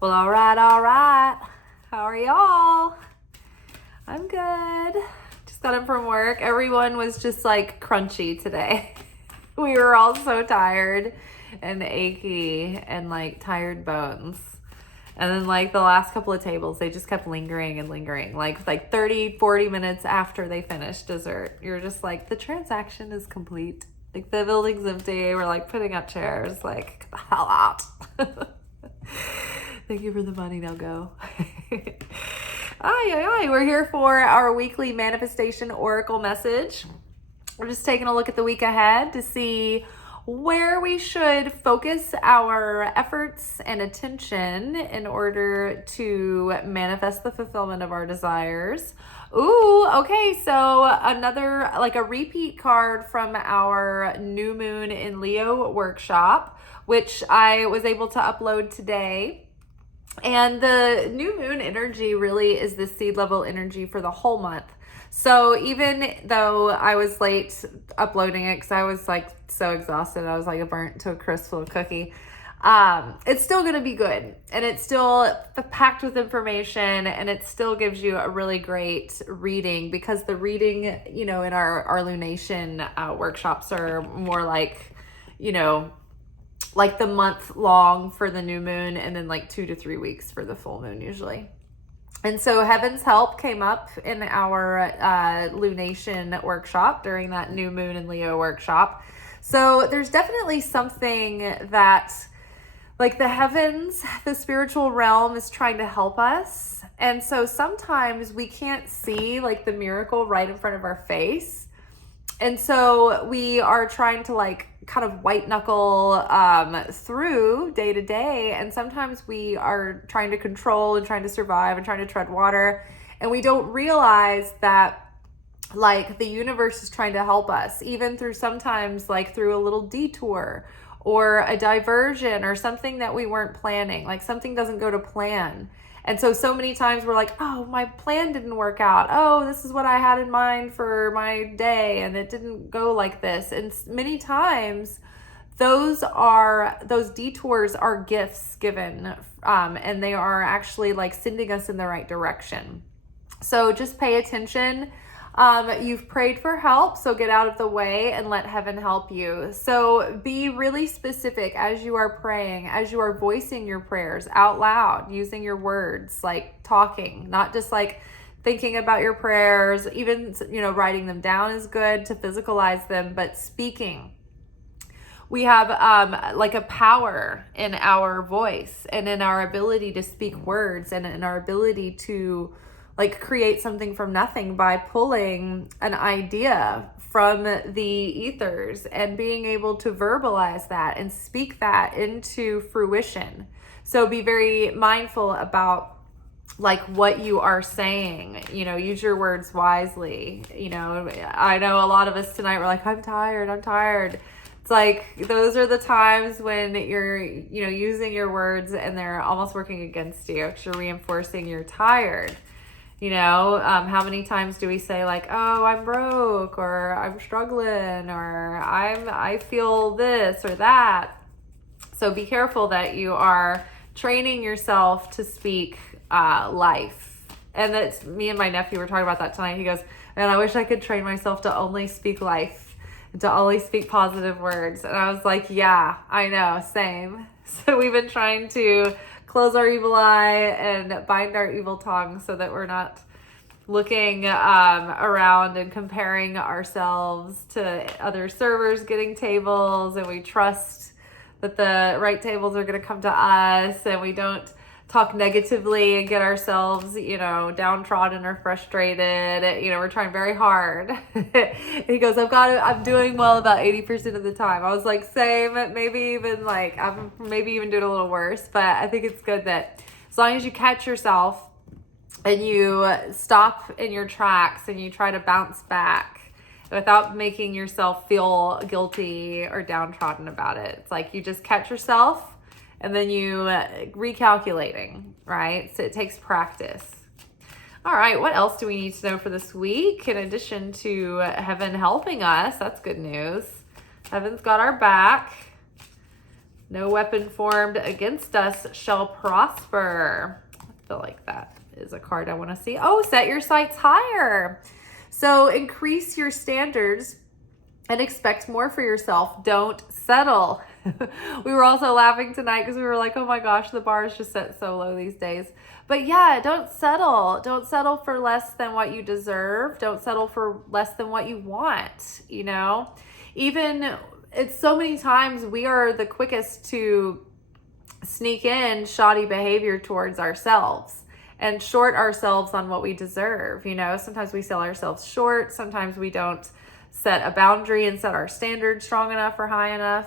Well, all right. How are y'all? I'm good. Just got in from work. Everyone was just like crunchy today. We were all so tired and achy and like tired bones. And then like the last couple of tables, they just kept lingering and lingering. Like 30, 40 minutes after they finished dessert, you're just like, the transaction is complete. Like the building's empty. We're like putting up chairs, like, get the hell out. Thank you for the money, now go. We're here for our weekly manifestation oracle message. We're just taking a look at the week ahead to see where we should focus our efforts and attention in order to manifest the fulfillment of our desires. Ooh, okay, so another, like a repeat card from our new moon in Leo workshop, which I was able to upload today. And the new moon energy really is the seed level energy for the whole month. So even though I was late uploading it because I was like so exhausted, I was like a burnt to a crisp little cookie, it's still going to be good. And it's still packed with information, and it still gives you a really great reading, because the reading, you know, in our lunation workshops are more like, you know, like the month long for the new moon, and then like 2 to 3 weeks for the full moon usually. And so Heaven's Help came up in our lunation workshop during that new moon in Leo workshop. So there's definitely something that, like, the heavens, the spiritual realm is trying to help us. And so sometimes we can't see like the miracle right in front of our face. And so we are trying to like kind of white knuckle through day to day. And sometimes we are trying to control and trying to survive and trying to tread water. And we don't realize that like the universe is trying to help us, even through sometimes like through a little detour or a diversion or something that we weren't planning, like something doesn't go to plan. And so many times we're like, oh, my plan didn't work out. Oh, this is what I had in mind for my day, and it didn't go like this. And many times those detours are gifts given, and they are actually like sending us in the right direction. So just pay attention. You've prayed for help, so get out of the way and let heaven help you. So be really specific as you are praying, as you are voicing your prayers out loud, using your words, like talking, not just like thinking about your prayers. Even, you know, writing them down is good to physicalize them, but speaking. We have like a power in our voice and in our ability to speak words, and in our ability to like create something from nothing by pulling an idea from the ethers and being able to verbalize that and speak that into fruition. So be very mindful about like what you are saying, you know, use your words wisely. You know, I know a lot of us tonight were like, I'm tired. It's like, those are the times when you're, you know, using your words and they're almost working against you because you're reinforcing you're tired. You know, how many times do we say like, oh, I'm broke, or I'm struggling, or I feel this or that. So be careful that you are training yourself to speak life. And that's, me and my nephew were talking about that tonight. He goes, man, I wish I could train myself to only speak life, to only speak positive words. And I was like, yeah, I know, same. So we've been trying to close our evil eye and bind our evil tongue so that we're not looking around and comparing ourselves to other servers getting tables, and we trust that the right tables are going to come to us, and we don't talk negatively and get ourselves, you know, downtrodden or frustrated. You know, we're trying very hard. He goes, I'm doing well about 80% of the time. I was like, same, maybe even like, I'm maybe even doing a little worse, but I think it's good that as long as you catch yourself and you stop in your tracks and you try to bounce back without making yourself feel guilty or downtrodden about it. It's like you just catch yourself and then you recalculating, right? So it takes practice. All right, what else do we need to know for this week? In addition to heaven helping us, that's good news. Heaven's got our back. No weapon formed against us shall prosper. I feel like that is a card I want to see. Oh, set your sights higher. So increase your standards and expect more for yourself. Don't settle. We were also laughing tonight because we were like, oh my gosh, the bar is just set so low these days. But yeah, don't settle. Don't settle for less than what you deserve. Don't settle for less than what you want, you know? Even it's so many times we are the quickest to sneak in shoddy behavior towards ourselves and short ourselves on what we deserve. You know, sometimes we sell ourselves short. Sometimes we don't set a boundary and set our standards strong enough or high enough.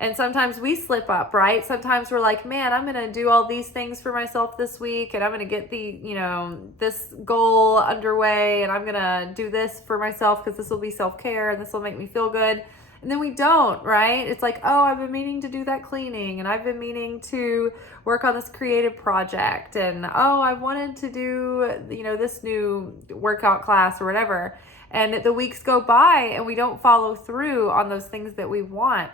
And sometimes we slip up, right? Sometimes we're like, man, I'm going to do all these things for myself this week, and I'm going to get this goal underway, and I'm going to do this for myself because this will be self-care and this will make me feel good. And then we don't, right? It's like, oh, I've been meaning to do that cleaning, and I've been meaning to work on this creative project, and oh, I wanted to do, this new workout class or whatever. And the weeks go by and we don't follow through on those things that we want.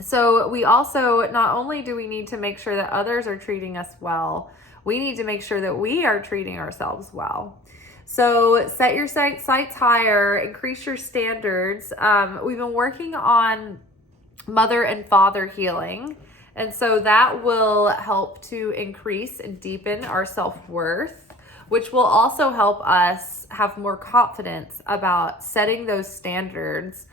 So we also, not only do we need to make sure that others are treating us well, we need to make sure that we are treating ourselves well. So set your sights higher, increase your standards. We've been working on mother and father healing. And so that will help to increase and deepen our self-worth, which will also help us have more confidence about setting those standards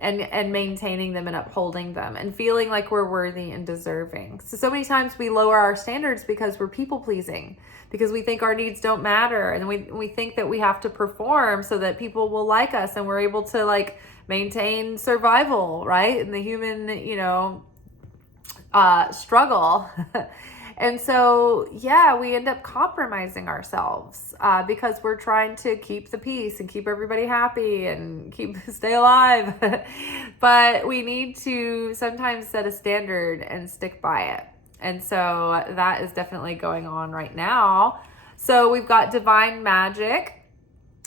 and maintaining them and upholding them and feeling like we're worthy and deserving. So many times we lower our standards because we're people pleasing, because we think our needs don't matter. And we think that we have to perform so that people will like us and we're able to maintain survival, right? And the human, struggle. And so, we end up compromising ourselves because we're trying to keep the peace and keep everybody happy and stay alive. But we need to sometimes set a standard and stick by it. And so that is definitely going on right now. So we've got divine magic.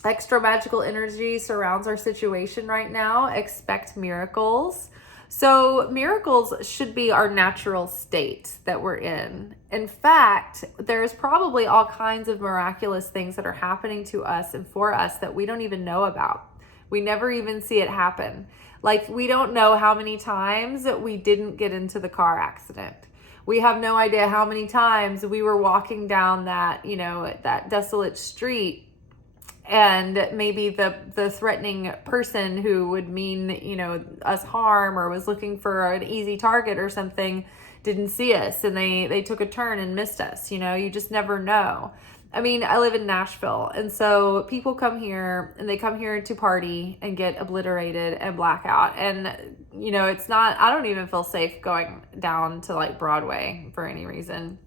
Extra magical energy surrounds our situation right now. Expect miracles. So miracles should be our natural state that we're in. In fact, there's probably all kinds of miraculous things that are happening to us and for us that we don't even know about. We never even see it happen. We don't know how many times we didn't get into the car accident. We have no idea how many times we were walking down that desolate street, and maybe the threatening person who would mean, us harm or was looking for an easy target or something didn't see us and they took a turn and missed us. You just never know. I mean, I live in Nashville, and so people come here and they come here to party and get obliterated and blackout. And, it's not, I don't even feel safe going down to Broadway for any reason.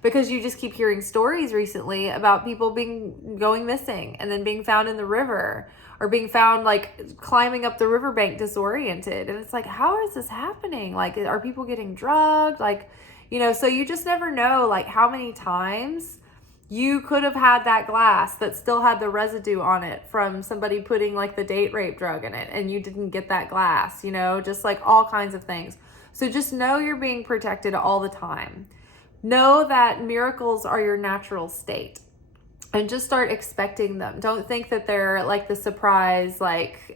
Because you just keep hearing stories recently about people going missing and then being found in the river or being found climbing up the riverbank disoriented. And it's how is this happening? Are people getting drugged? So you just never know how many times you could have had that glass that still had the residue on it from somebody putting the date rape drug in it and you didn't get that glass, just all kinds of things. So just know you're being protected all the time. Know that miracles are your natural state and just start expecting them. Don't think that they're the surprise,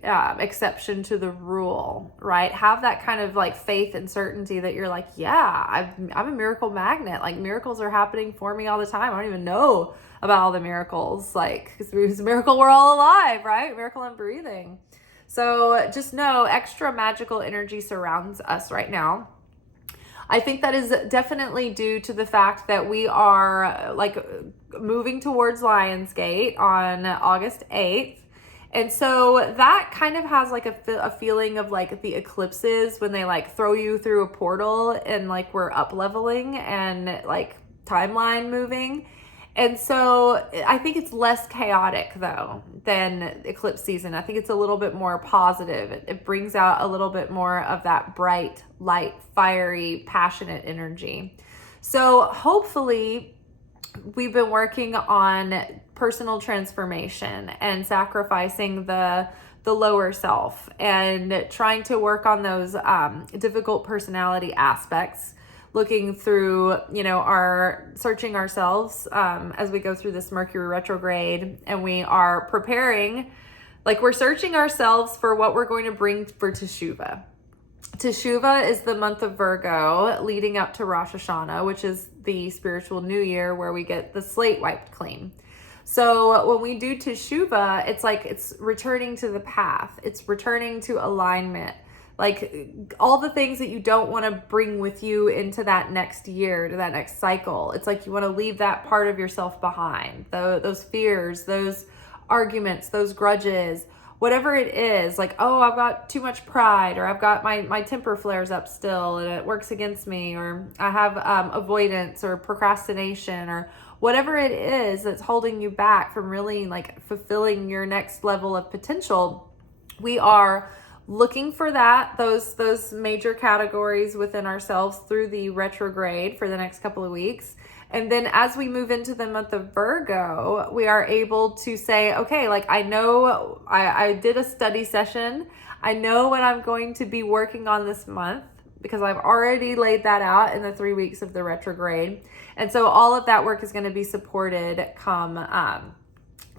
exception to the rule, right? Have that kind of faith and certainty that you're I'm a miracle magnet. Miracles are happening for me all the time. I don't even know about all the miracles. Because it's a miracle we're all alive, right? Miracle I'm breathing. So just know extra magical energy surrounds us right now. I think that is definitely due to the fact that we are moving towards Lionsgate on August 8th. And so that kind of has a feeling of the eclipses when they throw you through a portal and we're up leveling and timeline moving. And so I think it's less chaotic though than eclipse season. I think it's a little bit more positive. It brings out a little bit more of that bright, light, fiery, passionate energy. So hopefully we've been working on personal transformation and sacrificing the the lower self and trying to work on those difficult personality aspects, looking through, searching ourselves as we go through this Mercury retrograde, and we are preparing, like we're searching ourselves for what we're going to bring for Teshuvah. Teshuvah is the month of Virgo leading up to Rosh Hashanah, which is the spiritual new year where we get the slate wiped clean. So when we do Teshuvah, it's like it's returning to the path. It's returning to alignment. Like all the things that you don't want to bring with you into that next year, to that next cycle. It's like you want to leave that part of yourself behind. Those fears, those arguments, those grudges, whatever it is, like, oh, I've got too much pride, or I've got my temper flares up still and it works against me, or I have avoidance or procrastination, or whatever it is that's holding you back from really like fulfilling your next level of potential. We are looking for those major categories within ourselves through the retrograde for the next couple of weeks. And then as we move into the month of Virgo, we are able to say, okay, like I know I did a study session. I know what I'm going to be working on this month because I've already laid that out in the 3 weeks of the retrograde. And so all of that work is going to be supported come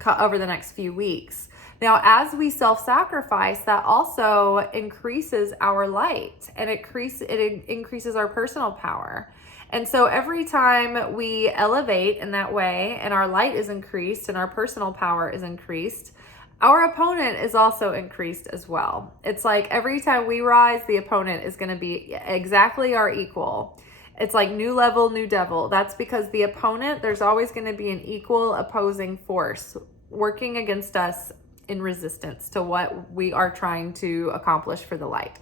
over the next few weeks. Now, as we self-sacrifice, that also increases our light, and it increases our personal power. And so every time we elevate in that way and our light is increased and our personal power is increased, our opponent is also increased as well. It's like every time we rise, the opponent is going to be exactly our equal. It's like new level, new devil. That's because the opponent, there's always going to be an equal opposing force working against us in resistance to what we are trying to accomplish for the light.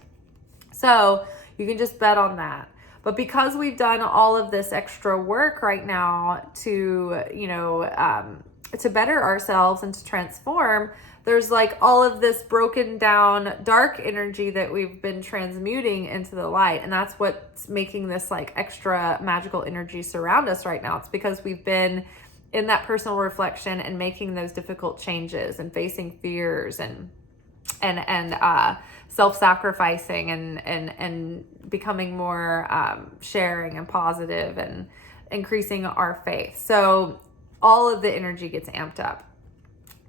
So you can just bet on that. But because we've done all of this extra work right now to, to better ourselves and to transform, there's like all of this broken down dark energy that we've been transmuting into the light. And that's what's making this like extra magical energy surround us right now. It's because we've been in that personal reflection and making those difficult changes and facing fears and self-sacrificing and becoming more sharing and positive and increasing our faith. So all of the energy gets amped up.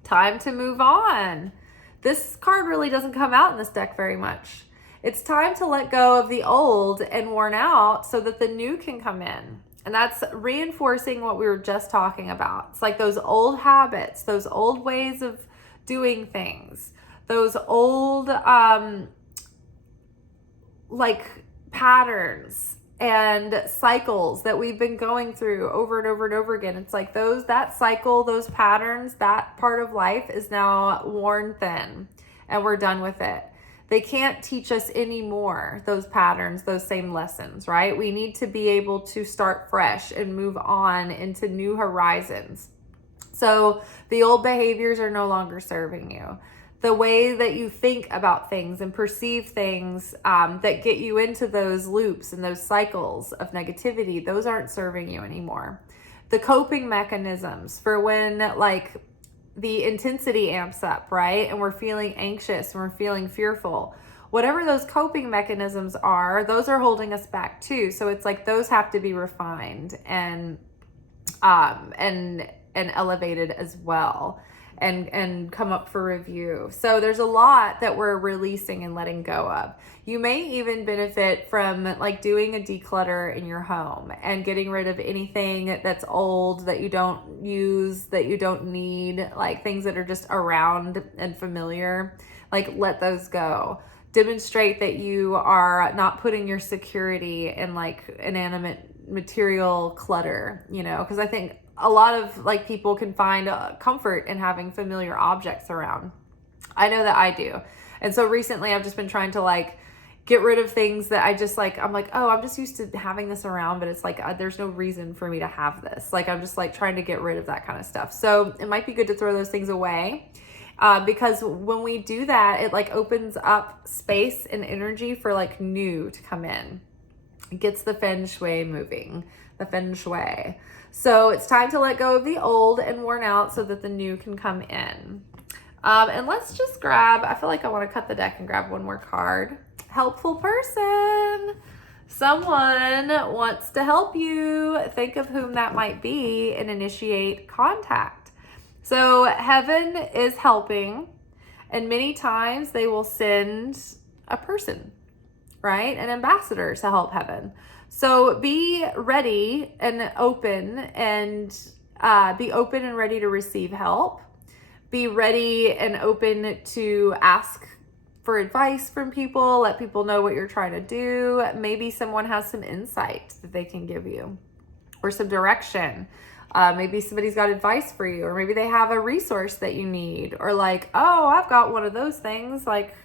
Time to move on. This card really doesn't come out in this deck very much. It's time to let go of the old and worn out so that the new can come in. And that's reinforcing what we were just talking about. It's like those old habits, those old ways of doing things, those old like patterns and cycles that we've been going through over and over and over again. It's like that cycle, those patterns, that part of life is now worn thin and we're done with it. They can't teach us anymore, those patterns, those same lessons, right? We need to be able to start fresh and move on into new horizons. So the old behaviors are no longer serving you. The way that you think about things and perceive things that get you into those loops and those cycles of negativity, those aren't serving you anymore. The coping mechanisms for when like the intensity amps up, right? And we're feeling anxious and we're feeling fearful. Whatever those coping mechanisms are, those are holding us back too. So it's like those have to be refined and elevated as well. And come up for review. So there's a lot that we're releasing and letting go of. You may even benefit from like doing a declutter in your home and getting rid of anything that's old, that you don't use, that you don't need, like things that are just around and familiar. Like let those go. Demonstrate that you are not putting your security in like inanimate material clutter, because I think a lot of like people can find comfort in having familiar objects around. I know that I do. And so recently I've just been trying to like get rid of things that I just like, I'm like, oh, I'm just used to having this around, but it's like, there's no reason for me to have this. Like, I'm just like trying to get rid of that kind of stuff. So it might be good to throw those things away because when we do that, it like opens up space and energy for like new to come in. It gets the feng shui moving, the feng shui. So it's time to let go of the old and worn out so that the new can come in. And let's just grab, I feel like I want to cut the deck and grab one more card. Helpful person. Someone wants to help you. Think of whom that might be and initiate contact. So heaven is helping, and many times they will send a person, right? An ambassador to help heaven. So be ready and open, and be open and ready to receive help. Be ready and open to ask for advice from people. Let people know what you're trying to do. Maybe someone has some insight that they can give you, or some direction. Maybe somebody's got advice for you, or maybe they have a resource that you need, or like, oh, I've got one of those things. Like,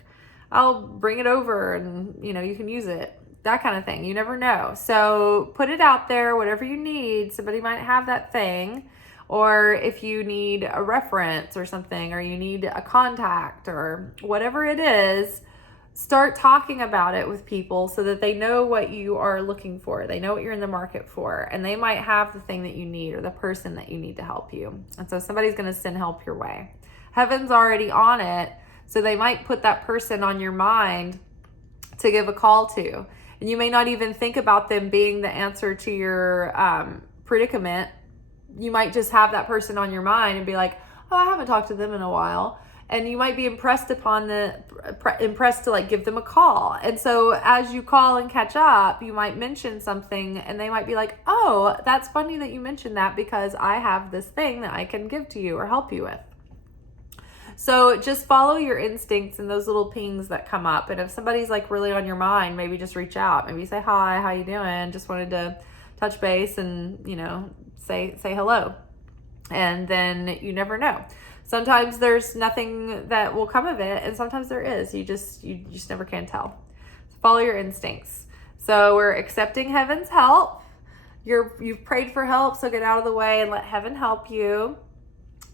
I'll bring it over and, you can use it. That kind of thing. You never know. So put it out there, whatever you need. Somebody might have that thing. Or if you need a reference or something, or you need a contact or whatever it is, start talking about it with people so that they know what you are looking for. They know what you're in the market for, and they might have the thing that you need or the person that you need to help you. And so somebody's going to send help your way. Heaven's already on it, so they might put that person on your mind to give a call to. And you may not even think about them being the answer to your predicament. You might just have that person on your mind and be like, oh, I haven't talked to them in a while. And you might be impressed to like give them a call. And so as you call and catch up, you might mention something and they might be like, oh, that's funny that you mentioned that, because I have this thing that I can give to you or help you with. So just follow your instincts and those little pings that come up. And if somebody's like really on your mind, maybe just reach out. Maybe say, hi, how you doing? Just wanted to touch base and, say hello. And then you never know. Sometimes there's nothing that will come of it, and sometimes there is. You just never can tell. So follow your instincts. So we're accepting heaven's help. You've prayed for help, so get out of the way and let heaven help you.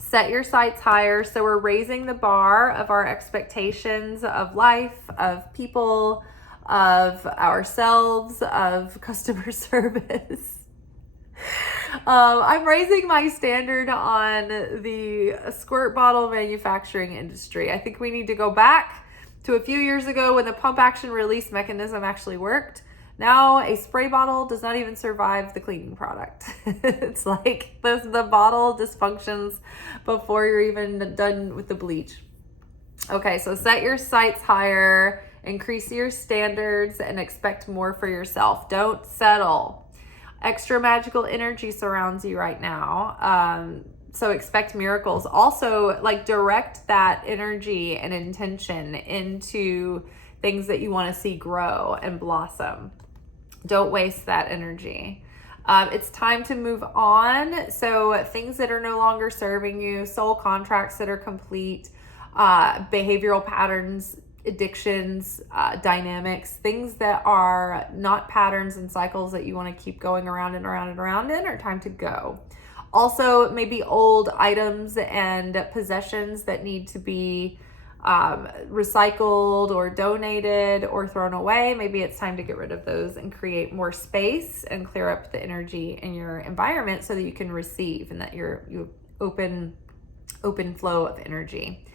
Set your sights higher. So we're raising the bar of our expectations of life, of people, of ourselves, of customer service. I'm raising my standard on the squirt bottle manufacturing industry. I think we need to go back to a few years ago when the pump action release mechanism actually worked. Now a spray bottle does not even survive the cleaning product. It's like the bottle dysfunctions before you're even done with the bleach. Okay, so set your sights higher, increase your standards, and expect more for yourself. Don't settle. Extra magical energy surrounds you right now. So expect miracles. Also, like, direct that energy and intention into things that you want to see grow and blossom. Don't waste that energy. It's time to move on. So things that are no longer serving you, soul contracts that are complete, behavioral patterns, addictions, dynamics, things that are not patterns and cycles that you want to keep going around and around and around in, are time to go. Also, maybe old items and possessions that need to be recycled or donated or thrown away. Maybe it's time to get rid of those and create more space and clear up the energy in your environment so that you can receive, and that you open flow of energy.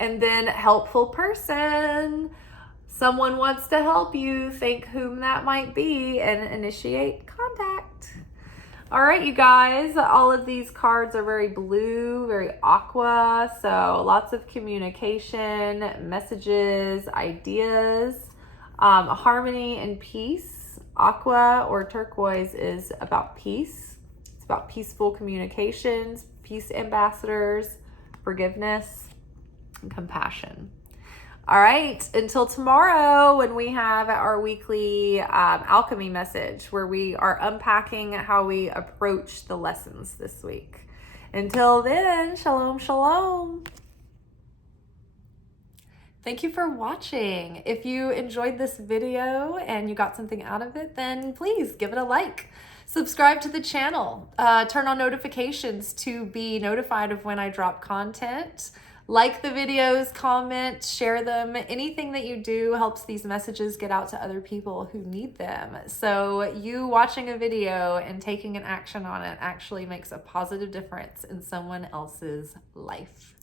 And then helpful person. Someone wants to help you. Think whom that might be and initiate contact. All right, you guys, all of these cards are very blue, very aqua. So lots of communication, messages, ideas, harmony and peace. Aqua or turquoise is about peace. It's about peaceful communications, peace ambassadors, forgiveness, and compassion. All right, until tomorrow when we have our weekly alchemy message, where we are unpacking how we approach the lessons this week. Until then, shalom, shalom. Thank you for watching. If you enjoyed this video and you got something out of it, then please give it a like. Subscribe to the channel. Turn on notifications to be notified of when I drop content. Like the videos, comment, share them. Anything that you do helps these messages get out to other people who need them. So you watching a video and taking an action on it actually makes a positive difference in someone else's life.